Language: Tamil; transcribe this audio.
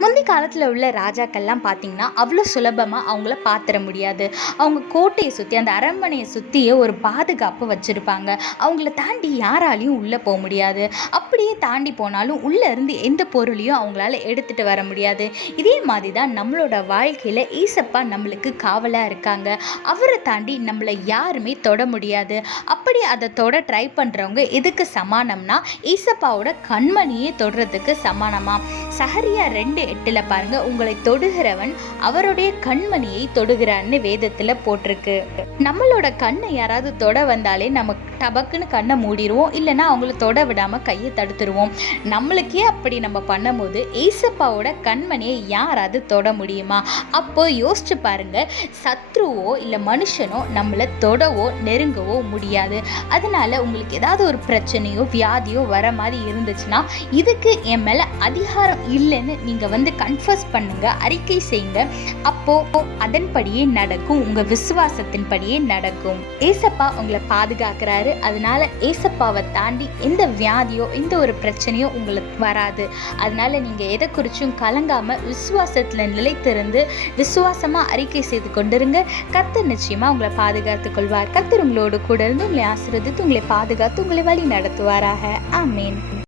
முந்தி காலத்தில் உள்ள ராஜாக்கள்லாம் பார்த்தீங்கன்னா அவ்வளோ சுலபமாக அவங்கள பார்த்துட முடியாது. அவங்க கோட்டையை சுற்றி அந்த அரண்மனையை சுற்றியே ஒரு பாதுகாப்பு வச்சுருப்பாங்க. அவங்கள தாண்டி யாராலையும் உள்ளே போக முடியாது. அப்படியே தாண்டி போனாலும் உள்ளே இருந்து எந்த பொருளையும் அவங்களால எடுத்துகிட்டு வர முடியாது. இதே மாதிரி தான் நம்மளோட வாழ்க்கையில் ஈசப்பா நம்மளுக்கு காவலாக இருக்காங்க. அவரை தாண்டி நம்மளை யாருமே தொட முடியாது. அப்படி அதை தொட ட்ரை பண்ணுறவங்க எதுக்கு சமானம்னா ஈசப்பாவோட கண்மணியே தொடுறதுக்கு சமானமாக சஹரியா ரெண்டு எட்டில் பாருங்க உங்களை தொடுகிறவன் அவருடைய கண்மணியை தொடுகிறான்னு வேதத்தில் போட்டிருக்கு. நம்மளோட கண்ணை யாராவது தொட வந்தாலே நம்ம டபக்குன்னு கண்ணை மூடிடுவோம் இல்லைன்னா அவங்கள தொட விடாமல் கையை தடுத்துருவோம். நம்மளுக்கே அப்படி நம்ம பண்ணும்போது ஏசப்பாவோட கண்மணியை யாராவது தொட முடியுமா? அப்போ யோசிச்சு பாருங்க சத்ருவோ இல்லை மனுஷனோ நம்மளை தொடவோ நெருங்கவோ முடியாது. அதனால உங்களுக்கு ஏதாவது ஒரு பிரச்சனையோ வியாதியோ வர மாதிரி இருந்துச்சுன்னா இதுக்கு என் மேலே அதிகாரம் இல்லைன்னு நீங்கள் வந்து கன்ஃபர்ஸ் பண்ணுங்கள் அறிக்கை செய்யுங்க அப்போது அதன்படியே நடக்கும் உங்கள் விசுவாசத்தின்படியே நடக்கும். ஏசப்பா உங்களை பாதுகாக்கிறாரு. அதனால் ஏசப்பாவை தாண்டி எந்த வியாதியோ எந்த ஒரு பிரச்சனையோ உங்களுக்கு வராது. அதனால் நீங்கள் எதை குறிச்சும் கலங்காமல் விசுவாசத்தில் நிலைத்திருந்து விசுவாசமாக அறிக்கை செய்து கொண்டிருங்க. கர்த்தர் நிச்சயமாக உங்களை பாதுகாத்துக் கொள்வார். கர்த்தர் உங்களோடு கூட இருந்து உங்களை ஆசிரியத்து உங்களை பாதுகாத்து உங்களை வழி நடத்துவாராக. ஆமீன்.